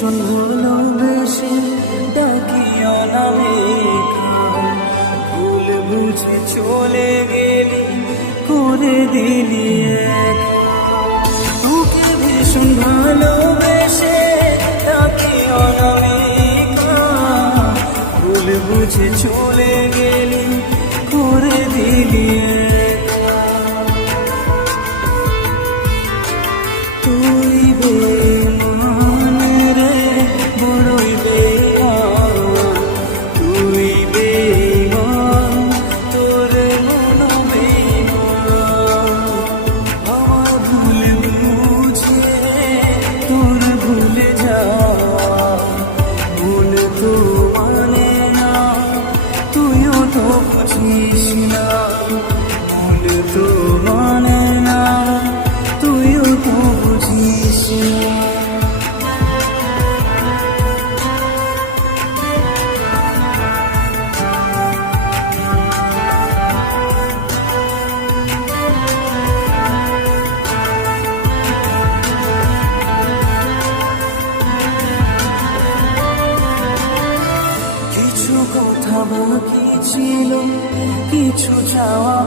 ভীষণ ভালোবেসে ডাকি অনামিকা, ভুল বুঝে চলে গেলি করে দিলি একা। তোকে ভীষণ ভালোবেসে ডাকি অনামিকা, ভুল বুঝে চলে গেলি করে দিলি একা। তুই বেঈমান রে, বড়ই বেঈমান, তুই বেঈমান, তোর মন বেঈমান। আমার ভুল বুঝে তোর ভুলে যাওয়া, ভুল তো মানে না, তুইও তো বুঝিস না, ভুল তো মানে না, তুইও তো বুঝিস না। কিছু কথা বাকি ছিল, কিছু চাওয়া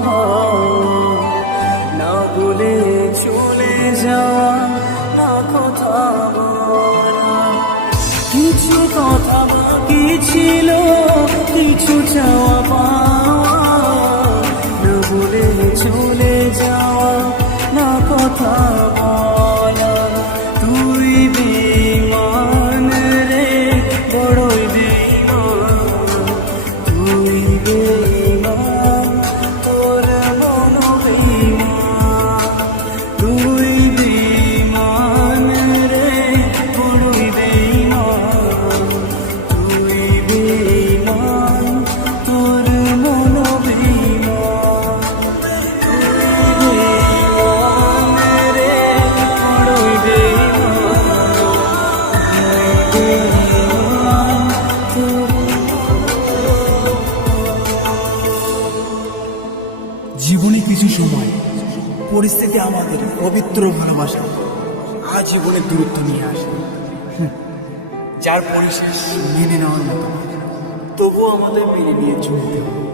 না বলে চলে যাওয়া, না কথা বলা। কিছু কথা বাকি ছিল, কিছু চাওয়া পাওয়া, না বলে চলে যাওয়া, না কথা বলা। তুই বেঈমান রে, বড়ই বেঈমান, তুই বেঈমান, তোর মন বেঈমান। তুই বেঈমান রে, বড়ই বেঈমান, তুই বেঈমান, তোর মন বেঈমান। তুই বেঈমান রে, বড়ই বেঈমান, বেঈমান, তোর। জীবনে কিছু সময় পরিস্থিতি আমাদের পবিত্র ভালোবাসা আজীবনের দূরত্ব নিয়ে আসে, যার পরিশেষ মেনে নেওয়ার মতো, তবুও আমাদের মেনে নিয়ে চলতে হবে।